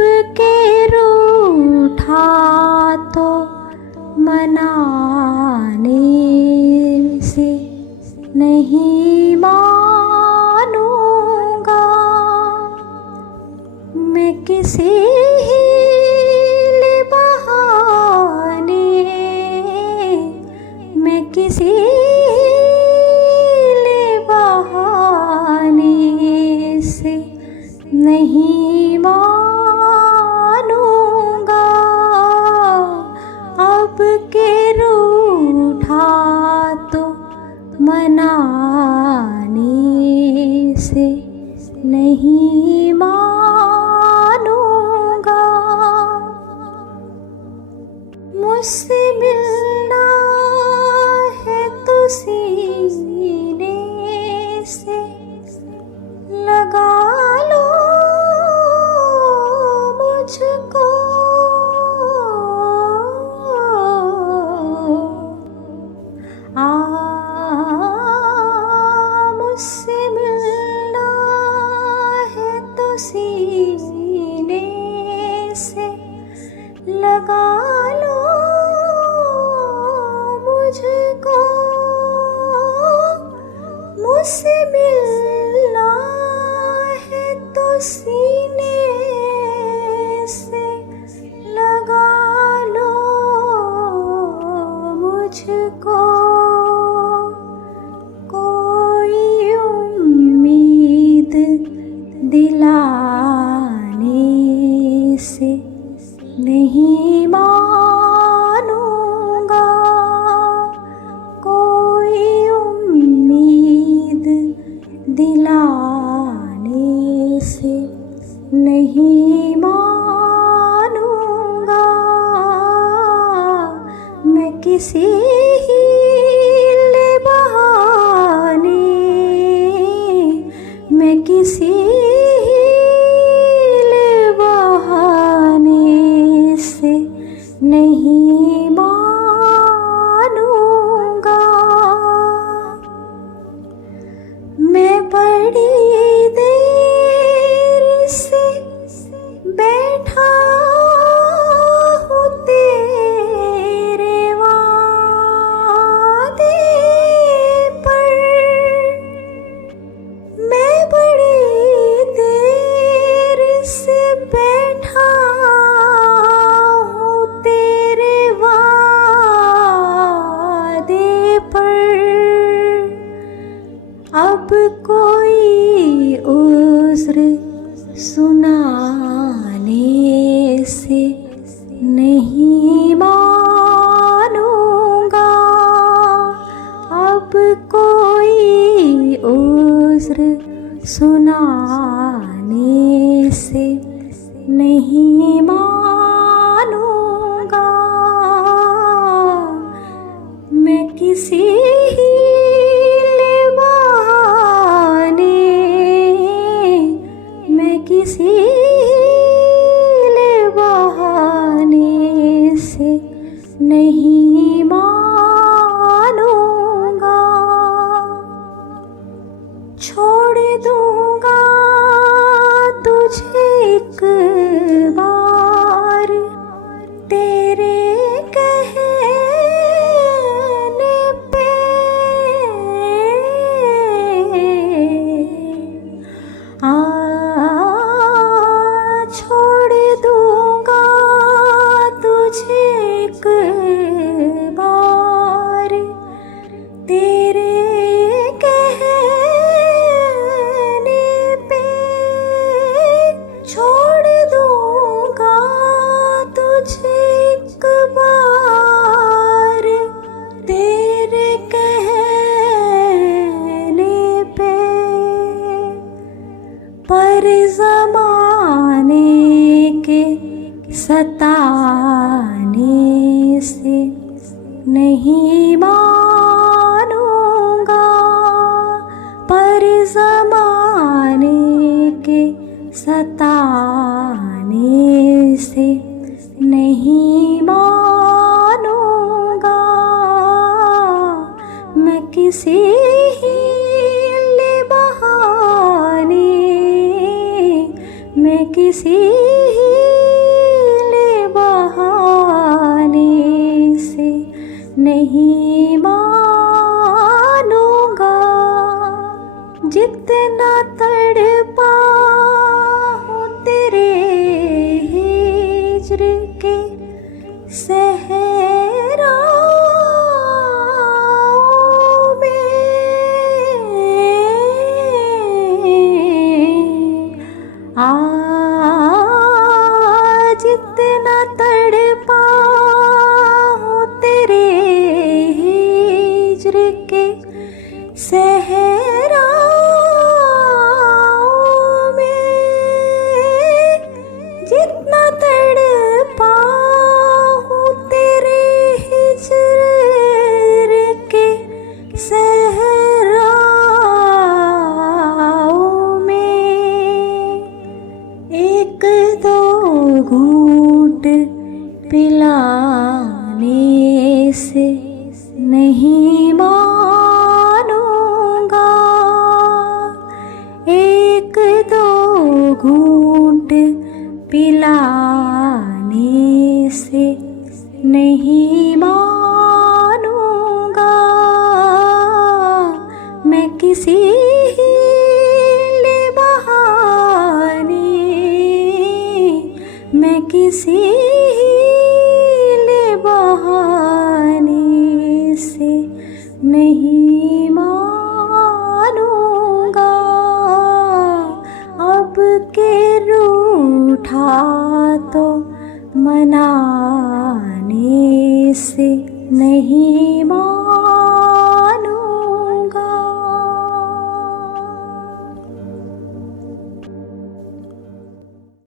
के रूठा तो मनाने से नहीं मानूंगा। मैं किसी हीले बहाने, मैं किसी हीले बहाने से नहीं मानूंगा। अब के रूठा तो मनाने से नहीं मानूंगा। मुझसे मिलना है तो सीने से लगा लो मुझको। मुझसे मिलना है तो सीने से लगा लो मुझको। मुझसे मिलना है तो सीने से लगा लो मुझको। कोई उम्मीद दिलाने से नहीं मानूंगा। कोई उम्मीद दिलाने से नहीं मानूंगा। मैं किसी हीले बहाने, मैं किसी हीले बहाने से नहीं मानूंगा। मैं बड़ी देर से बैठा हूँ तेरे वादे पर। मैं बड़ी देर से बैठा हूँ तेरे वादे पर। अब कोई उज़्र सुनाने से नहीं मानूंगा। अब कोई उज़्र सुनाने से नहीं मानूंगा। मैं किसी हीले बहाने, मैं किसी हीले बहाने से नहीं मानूंगा। छोड़ दूंगा तुझे एक बार तेरे कहने पे। छोड़ दूंगा तुझे एक बार तेरे कहने पे। छोड़ दूंगा तुझे एक बार तेरे कहने पे। पर ज़माने के सताने से नहीं मानूंगा। पर ज़माने के सताने से नहीं मानूंगा। मैं किसी हीले बहाने, मैं किसी नहीं मानूंगा। जितना तड़पा हूँ तेरे हिज्र के सहराओं में, जितना तड़पा हूँ तेरे हिज्र के सहराओं में, जितना तड़पा हूँ तेरे हिज्र के सहराओं में, एक दो घूंट पिलाने से नहीं मानूंगा। एक दो घूंट पिलाने से नहीं मानूंगा। मैं किसी हीले बहाने, मैं किसी हीले बहाने से नहीं मानूंगा। अब के रूठा तो मनाने से नहीं मानूंगा।